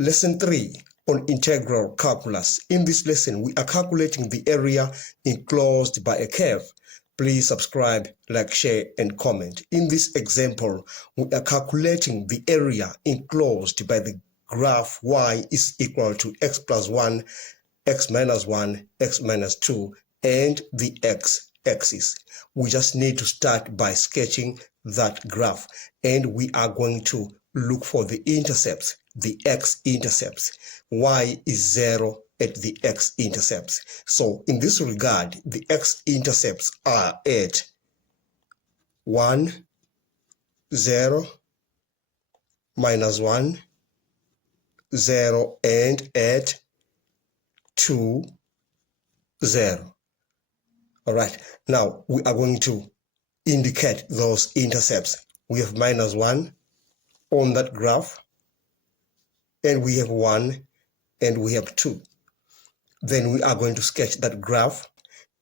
Lesson 3 on integral calculus. In this lesson, we are calculating the area enclosed by a curve. Please subscribe, like, share, and comment. In this example, we are calculating the area enclosed by the graph y is equal to x plus 1, x minus 1, x minus 2, and the x-axis. We just need to start by sketching that graph, and we are going to look for the intercepts, the x-intercepts. Y is 0 at the x-intercepts. So in this regard, the x-intercepts are at 1, 0, minus 1, 0, and at 2, 0. All right, now we are going to indicate those intercepts. We have minus 1 on that graph, and we have 1, and we have 2. Then we are going to sketch that graph.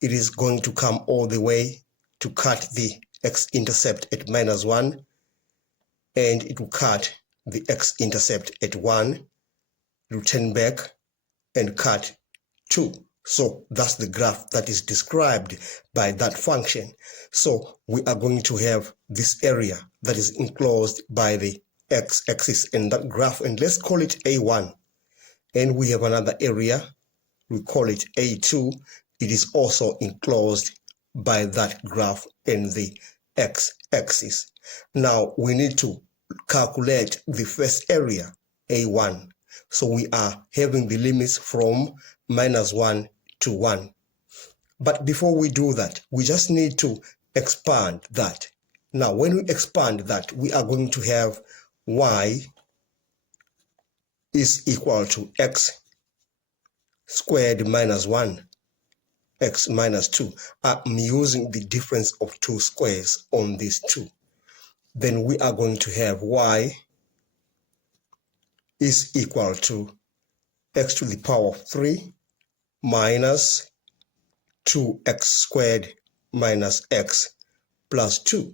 It is going to come all the way to cut the x-intercept at minus 1, and it will cut the x-intercept at 1. It will turn back and cut 2. So that's the graph that is described by that function. So we are going to have this area that is enclosed by the x-axis in that graph, and let's call it A1. And we have another area, we call it A2. It is also enclosed by that graph in the x-axis. Now we need to calculate the first area, A1. So we are having the limits from minus 1 to 1. But before we do that, we just need to expand that. Now when we expand that, we are going to have y is equal to x squared minus 1, x minus 2. I'm using the difference of 2 squares on these two. Then we are going to have y is equal to x to the power of 3 minus 2x squared minus x plus 2.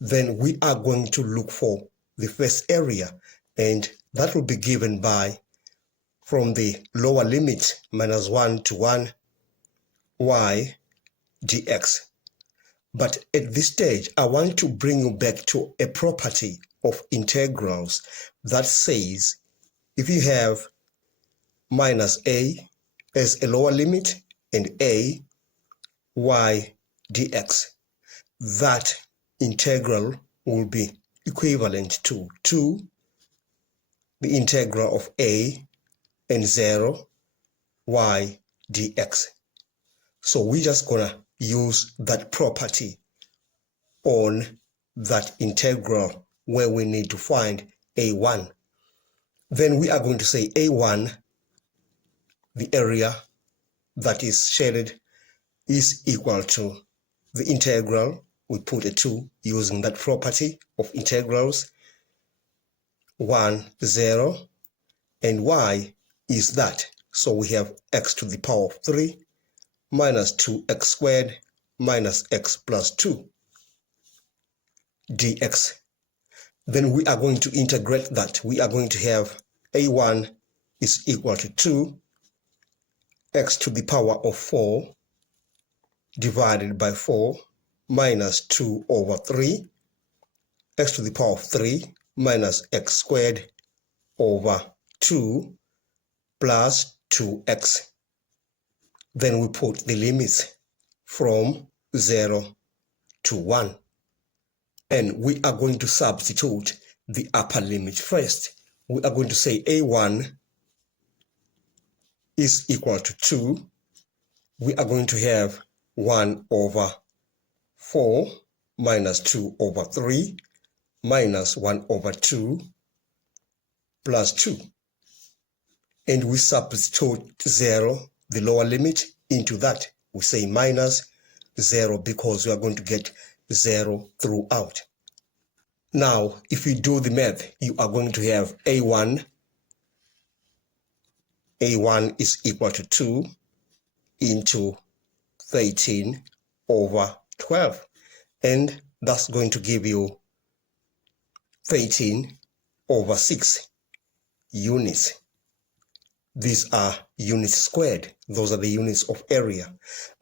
Then we are going to look for the first area, and that will be given by, from the lower limit, minus 1 to 1, y dx. But at this stage, I want to bring you back to a property of integrals that says if you have minus a as a lower limit and a y dx, that integral will be equivalent to 2 the integral of a and 0 y dx. So we're just gonna use that property on that integral where we need to find a1. Then we are going to say a1, the area that is shaded, is equal to the integral. We put a 2 using that property of integrals, 1, 0, and y is that. So we have x to the power of 3 minus 2x squared minus x plus 2 dx. Then we are going to integrate that. We are going to have a1 is equal to 2 x to the power of 4 divided by 4 minus 2 over 3, x to the power of 3 minus x squared over 2 plus 2x. Then we put the limits from 0 to 1. And we are going to substitute the upper limit first. We are going to say a1 is equal to 2. We are going to have 1 over 4 minus 2 over 3 minus 1 over 2 plus 2. And we substitute 0, the lower limit, into that. We say minus 0 because we are going to get 0 throughout. Now, if you do the math, you are going to have a1 is equal to 2 into 13 over 12. And that's going to give you 13 over 6. units. These are units squared. Those are the units of area.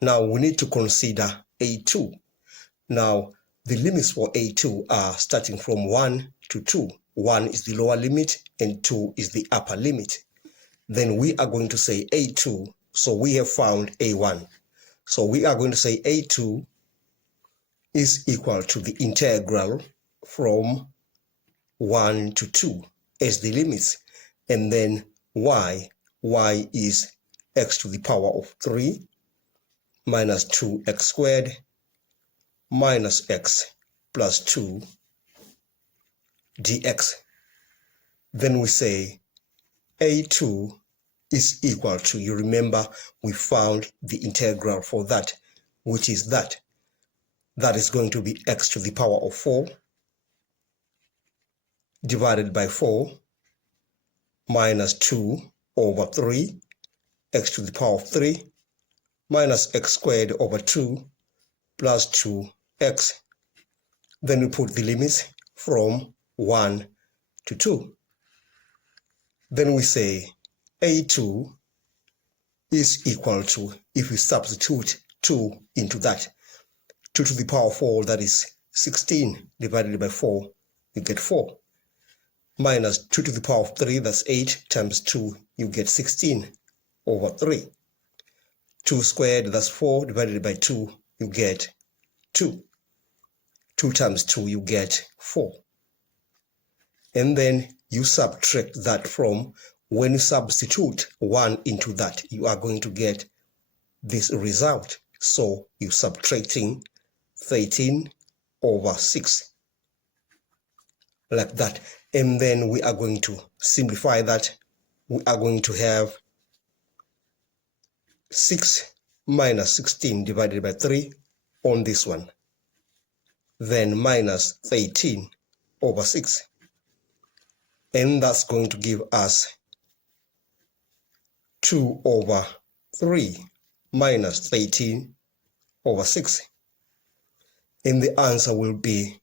Now we need to consider A2. Now the limits for A2 are starting from 1 to 2. 1 is the lower limit and 2 is the upper limit. Then we are going to say A2. So we have found A1. So we are going to say A2 is equal to the integral from 1 to 2 as the limits. And then y is x to the power of 3 minus 2x squared minus x plus 2 dx. Then we say A2 is equal to, you remember we found the integral for that, which is that is going to be x to the power of 4 divided by 4 minus 2 over 3, x to the power of 3 minus x squared over 2 plus 2x. Then we put the limits from 1 to 2. Then we say A2 is equal to, if we substitute 2 into that, 2 to the power of 4, that is 16 divided by 4, you get 4. Minus 2 to the power of 3, that's 8, times 2, you get 16 over 3. 2 squared, that's 4, divided by 2, you get 2. 2 times 2, you get 4. And then you subtract that from, when you substitute 1 into that, you are going to get this result. So you're subtracting 13 over 6. Like that. And then we are going to simplify that. We are going to have 6 minus 16 divided by 3 on this one. Then minus 13 over 6. And that's going to give us 2 over 3 minus 13 over 6. And the answer will be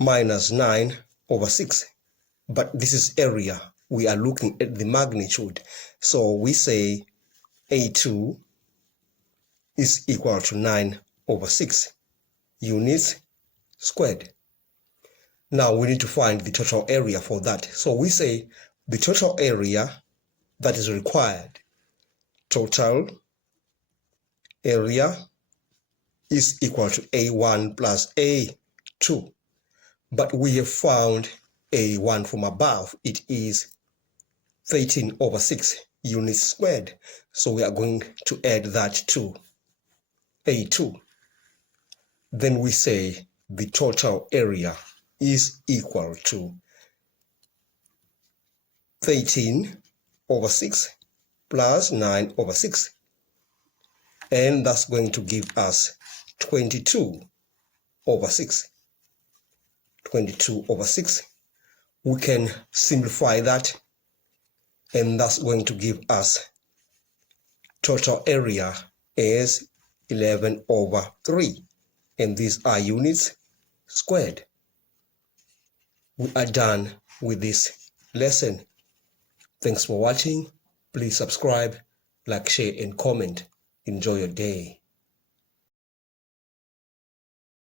minus 9 over 6. But this is area. We are looking at the magnitude. So we say A2 is equal to 9 over 6 units squared. Now we need to find the total area for that. So we say the total area that is required, total area is equal to A1 plus A2. But we have found A1 from above. It is 13 over 6 units squared. So we are going to add that to A2. Then we say the total area is equal to 13 over 6 plus 9 over 6. And that's going to give us 22 over 6. 22 over 6. We can simplify that, and that's going to give us total area as 11 over 3. And these are units squared. We are done with this lesson. Thanks for watching. Please subscribe, like, share, and comment. Enjoy your day.